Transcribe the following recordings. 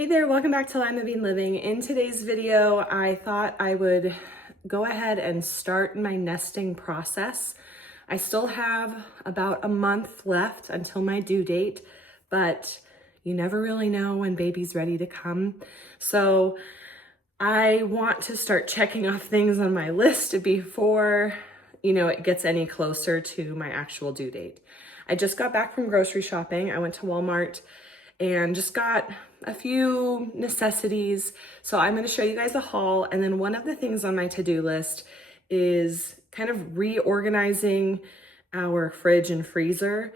Hey there, welcome back to Limabean Living. In today's video, I thought I would go ahead and start my nesting process. I still have about a month left until my due date, but you never really know when baby's ready to come. So I want to start checking off things on my list before, it gets any closer to my actual due date. I just got back from grocery shopping. I went to Walmart and just got a few necessities. So I'm going to show you guys a haul. And then one of the things on my to-do list is kind of reorganizing our fridge and freezer.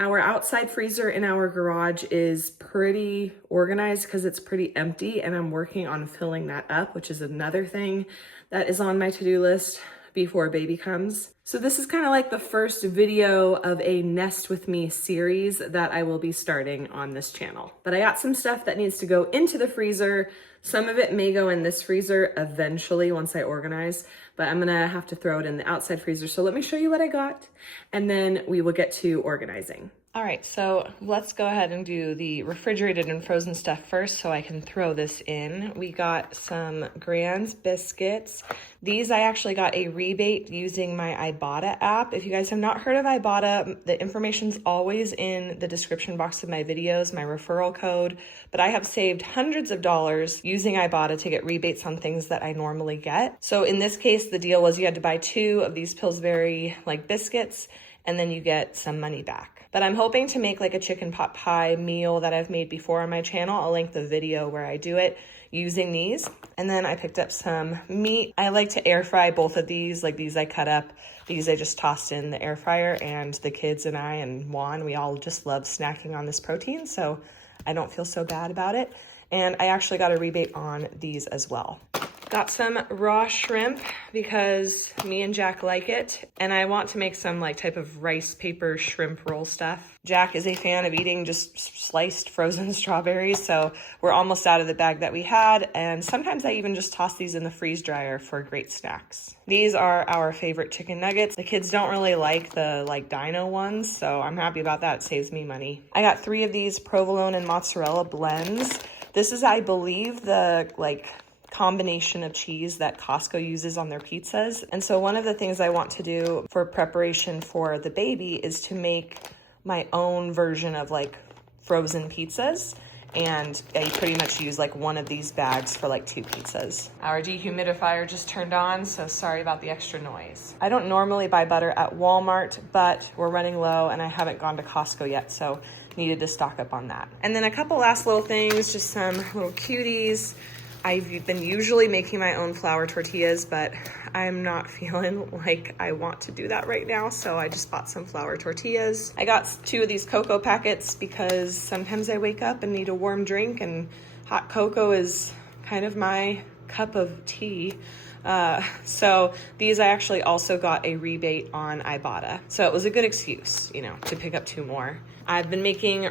Our outside freezer in our garage is pretty organized because it's pretty empty, and I'm working on filling that up, which is another thing that is on my to-do list before baby comes. So this is kind of like the first video of a Nest With Me series that I will be starting on this channel. But I got some stuff that needs to go into the freezer. Some of it may go in this freezer eventually once I organize, but I'm gonna have to throw it in the outside freezer. So let me show you what I got, and then we will get to organizing. All right, so let's go ahead and do the refrigerated and frozen stuff first so I can throw this in. We got some Grand's biscuits. These I actually got a rebate using my Ibotta app. If you guys have not heard of Ibotta, the information's always in the description box of my videos, my referral code, but I have saved hundreds of dollars using Ibotta to get rebates on things that I normally get. So in this case, the deal was you had to buy 2 of these Pillsbury biscuits, and then you get some money back. But I'm hoping to make like a chicken pot pie meal that I've made before on my channel. I'll link the video where I do it using these. And then I picked up some meat. I like to air fry both of these. Like these I cut up, these I just tossed in the air fryer, and the kids and I and Juan, we all just love snacking on this protein, so I don't feel so bad about it. And I actually got a rebate on these as well. Got some raw shrimp because me and Jack like it, and I want to make some type of rice paper shrimp roll stuff. Jack is a fan of eating just sliced frozen strawberries, so we're almost out of the bag that we had, and sometimes I even just toss these in the freeze dryer for great snacks. These are our favorite chicken nuggets. The kids don't really like the dino ones, so I'm happy about that. It saves me money. I got 3 of these provolone and mozzarella blends. This is, I believe, the combination of cheese that Costco uses on their pizzas. And so one of the things I want to do for preparation for the baby is to make my own version of frozen pizzas. And I pretty much use one of these bags for 2 pizzas. Our dehumidifier just turned on, so sorry about the extra noise. I don't normally buy butter at Walmart, but we're running low and I haven't gone to Costco yet, so needed to stock up on that. And then a couple last little things, just some little cuties. I've been usually making my own flour tortillas, but I'm not feeling like I want to do that right now, so I just bought some flour tortillas. I got 2 of these cocoa packets because sometimes I wake up and need a warm drink, and hot cocoa is kind of my cup of tea. So these I actually also got a rebate on Ibotta. So it was a good excuse, to pick up 2 more. I've been making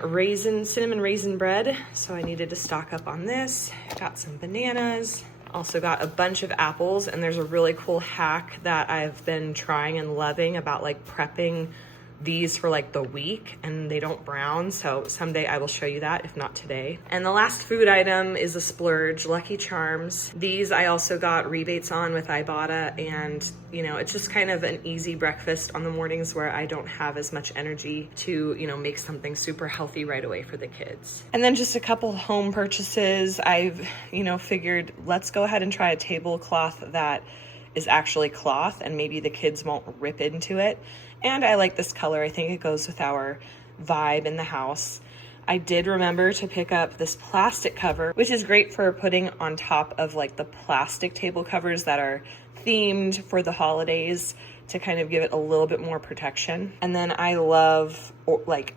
cinnamon raisin bread, so I needed to stock up on this. Got some bananas. Also got a bunch of apples, and there's a really cool hack that I've been trying and loving about prepping these for the week, and they don't brown, so someday I will show you that, if not today. And the last food item is a splurge, Lucky Charms. These I also got rebates on with Ibotta, and it's just kind of an easy breakfast on the mornings where I don't have as much energy to make something super healthy right away for the kids. And then just a couple home purchases. I've figured let's go ahead and try a tablecloth that is actually cloth, and maybe the kids won't rip into it. And I like this color. I think it goes with our vibe in the house. I did remember to pick up this plastic cover, which is great for putting on top of the plastic table covers that are themed for the holidays to kind of give it a little bit more protection. And then I love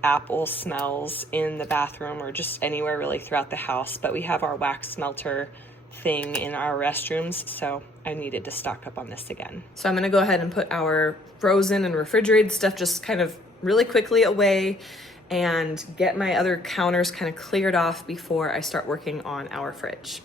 apple smells in the bathroom or just anywhere really throughout the house, but we have our wax melter thing in our restrooms, so I needed to stock up on this again. So I'm gonna go ahead and put our frozen and refrigerated stuff just kind of really quickly away and get my other counters kind of cleared off before I start working on our fridge.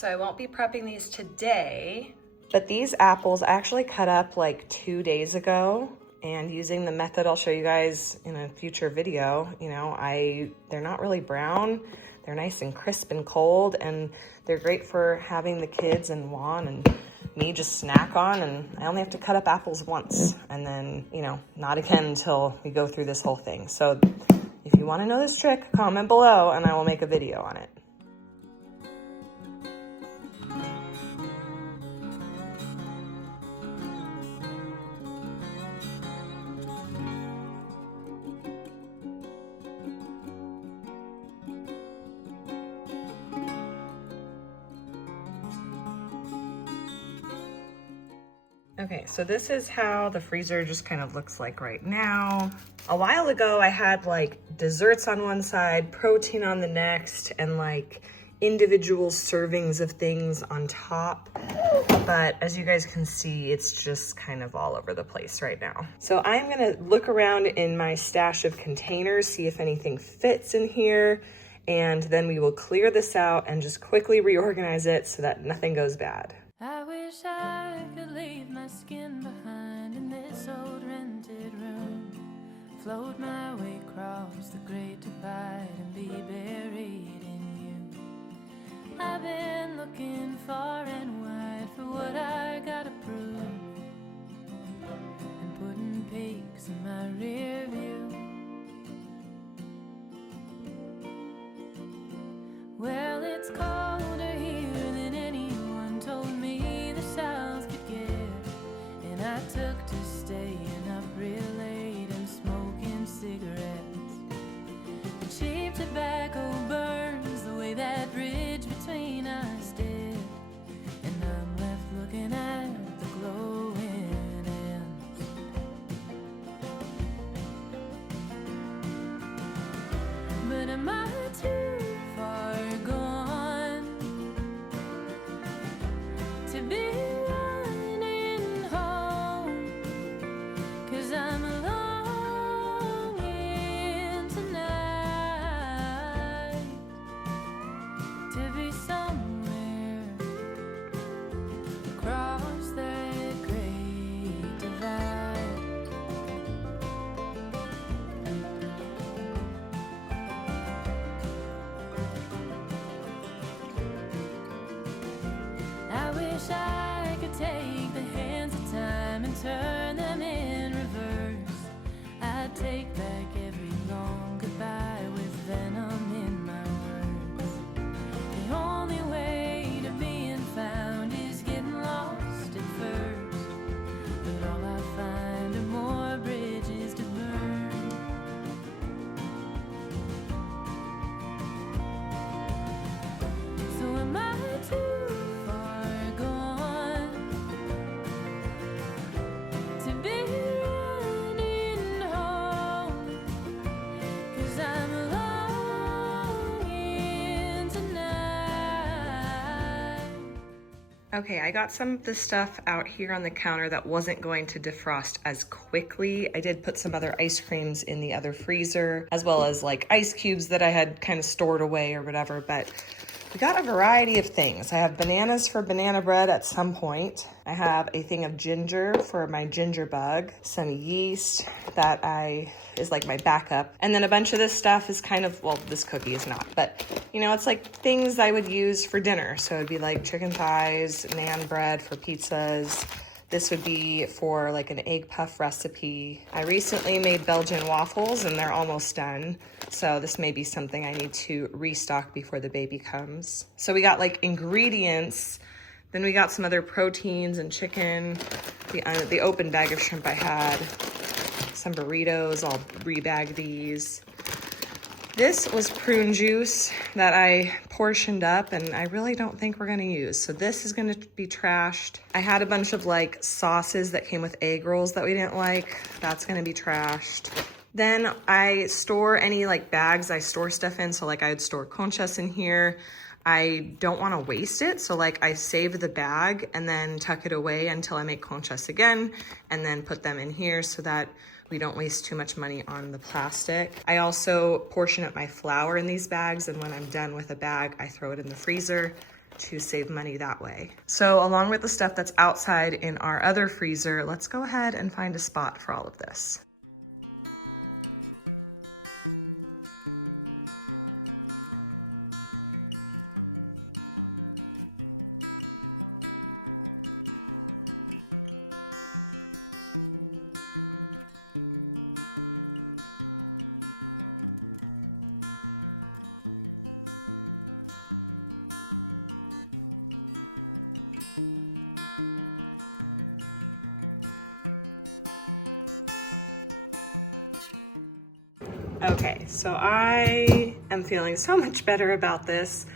So I won't be prepping these today, but these apples I actually cut up like 2 days ago, and using the method I'll show you guys in a future video, you know, they're not really brown. They're nice and crisp and cold, and they're great for having the kids and Juan and me just snack on. And I only have to cut up apples once, and then, you know, not again until we go through this whole thing. So if you want to know this trick, comment below and I will make a video on it. Okay, so this is how the freezer just kind of looks like right now. A while ago, I had like desserts on one side, protein on the next, and like individual servings of things on top. But as you guys can see, it's just kind of all over the place right now. So I'm gonna look around in my stash of containers, see if anything fits in here, and then we will clear this out and just quickly reorganize it so that nothing goes bad. I wish I could leave my skin behind in this old rented room, float my way across the great divide and be buried in you. I've been looking far and wide for what I gotta prove, and putting pigs in my rear view. Well, it's colder here than anyone told me the South could get, and I took to staying up real late and smoking cigarettes. The cheap tobacco burns the way that bridge between us did, and I'm left looking at the glowing ends. But am I too far gone to be running home? 'Cause I'm longing tonight to be somewhere across that great divide. I wish I could take the hands of time and turn them in reverse. I'd take back every long goodbye with venom in my words. The only way to being found is getting lost at first, but all I find are more bridges to burn. So am I too far gone to be running home? 'Cause I'm longing tonight. Okay, I got some of the stuff out here on the counter that wasn't going to defrost as quickly. I did put some other ice creams in the other freezer, as well as like ice cubes that I had kind of stored away or whatever, but we got a variety of things. I have bananas for banana bread at some point. I have a thing of ginger for my ginger bug, some yeast that is like my backup. And then a bunch of this stuff is kind of, well, this cookie is not, but you know, it's like things I would use for dinner. So it'd be like chicken thighs, naan bread for pizzas. This would be for like an egg puff recipe. I recently made Belgian waffles and they're almost done. So this may be something I need to restock before the baby comes. So we got like ingredients, then we got some other proteins and chicken, the open bag of shrimp I had, some burritos, I'll rebag these. This was prune juice that I portioned up and I really don't think we're gonna use. So this is gonna be trashed. I had a bunch of like sauces that came with egg rolls that we didn't like. That's gonna be trashed. Then I store any like bags I store stuff in. So like I would store conchas in here. I don't wanna waste it. So like I save the bag and then tuck it away until I make conchas again and then put them in here so that we don't waste too much money on the plastic. I also portion up my flour in these bags, and when I'm done with a bag, I throw it in the freezer to save money that way. So along with the stuff that's outside in our other freezer, let's go ahead and find a spot for all of this. Okay, so I am feeling so much better about this.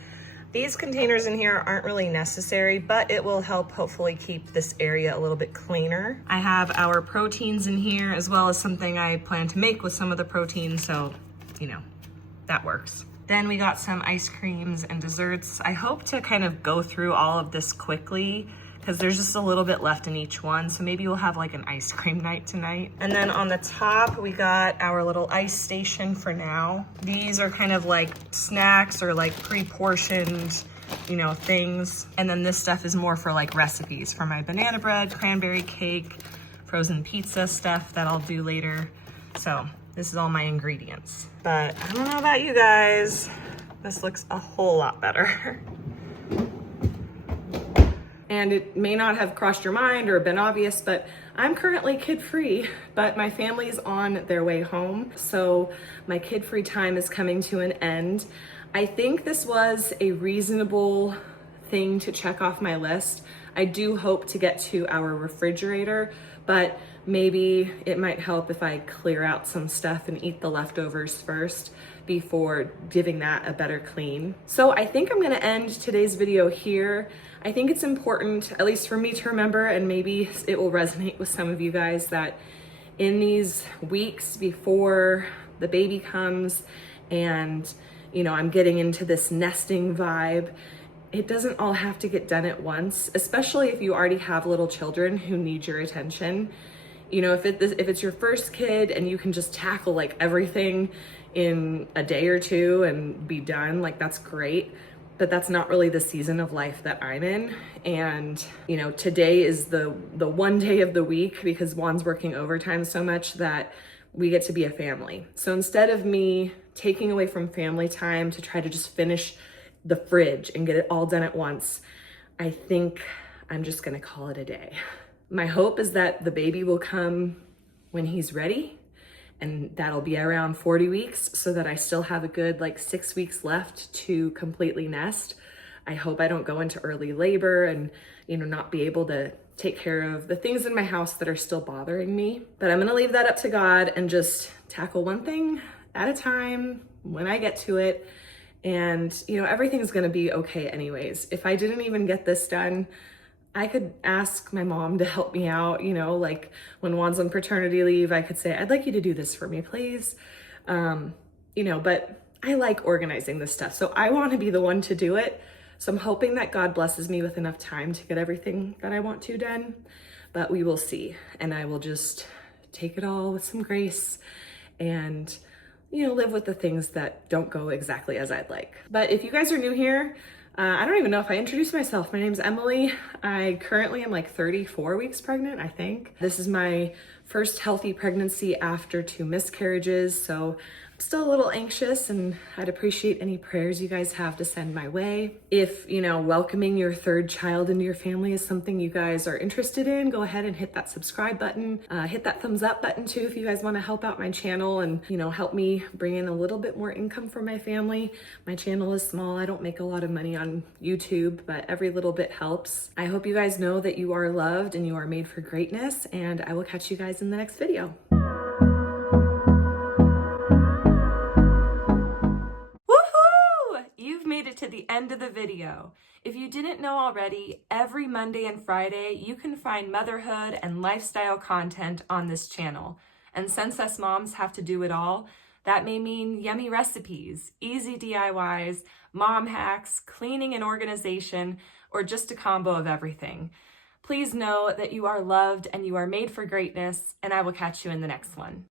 These containers in here aren't really necessary, but it will help hopefully keep this area a little bit cleaner. I have our proteins in here as well as something I plan to make with some of the proteins, so, you know, that works. Then we got some ice creams and desserts. I hope to kind of go through all of this quickly because there's just a little bit left in each one. So maybe we'll have like an ice cream night tonight. And then on the top, we got our little ice station for now. These are kind of like snacks or like pre-portioned, you know, things. And then this stuff is more for like recipes for my banana bread, cranberry cake, frozen pizza stuff that I'll do later. So this is all my ingredients. But I don't know about you guys. This looks a whole lot better. And it may not have crossed your mind or been obvious, but I'm currently kid-free, but my family's on their way home. So my kid-free time is coming to an end. I think this was a reasonable thing to check off my list. I do hope to get to our refrigerator, but maybe it might help if I clear out some stuff and eat the leftovers first before giving that a better clean. So I think I'm gonna end today's video here. I think it's important, at least for me to remember, and maybe it will resonate with some of you guys, that in these weeks before the baby comes and, you know, I'm getting into this nesting vibe, it doesn't all have to get done at once, especially if you already have little children who need your attention. You know, if it's your first kid and you can just tackle like everything in a day or two and be done, like that's great. But that's not really the season of life that I'm in. And, you know, today is the one day of the week because Juan's working overtime so much that we get to be a family. So instead of me taking away from family time to try to just finish the fridge and get it all done at once, I think I'm just gonna call it a day. My hope is that the baby will come when he's ready, and that'll be around 40 weeks so that I still have a good like 6 weeks left to completely nest. I hope I don't go into early labor and, you know, not be able to take care of the things in my house that are still bothering me. But I'm gonna leave that up to God and just tackle one thing at a time when I get to it. And, you know, everything's gonna be okay anyways. If I didn't even get this done, I could ask my mom to help me out, you know, like when Juan's on paternity leave, I could say, I'd like you to do this for me, please. You know, but I like organizing this stuff. So I want to be the one to do it. So I'm hoping that God blesses me with enough time to get everything that I want to done, but we will see. And I will just take it all with some grace and, you know, live with the things that don't go exactly as I'd like. But if you guys are new here, I don't even know if I introduced myself. My name's Emily. I currently am like 34 weeks pregnant, I think. This is my first healthy pregnancy after 2 miscarriages, so I'm still a little anxious, and I'd appreciate any prayers you guys have to send my way. If, you know, welcoming your 3rd child into your family is something you guys are interested in, go ahead and hit that subscribe button. Hit that thumbs up button too if you guys want to help out my channel and, you know, help me bring in a little bit more income for my family. My channel is small. I don't make a lot of money on YouTube, but every little bit helps. I hope you guys know that you are loved and you are made for greatness, and I will catch you guys in the next video. Made it to the end of the video. If you didn't know already, every Monday and Friday you can find motherhood and lifestyle content on this channel. And since us moms have to do it all, that may mean yummy recipes, easy DIYs, mom hacks, cleaning and organization, or just a combo of everything. Please know that you are loved and you are made for greatness, and I will catch you in the next one.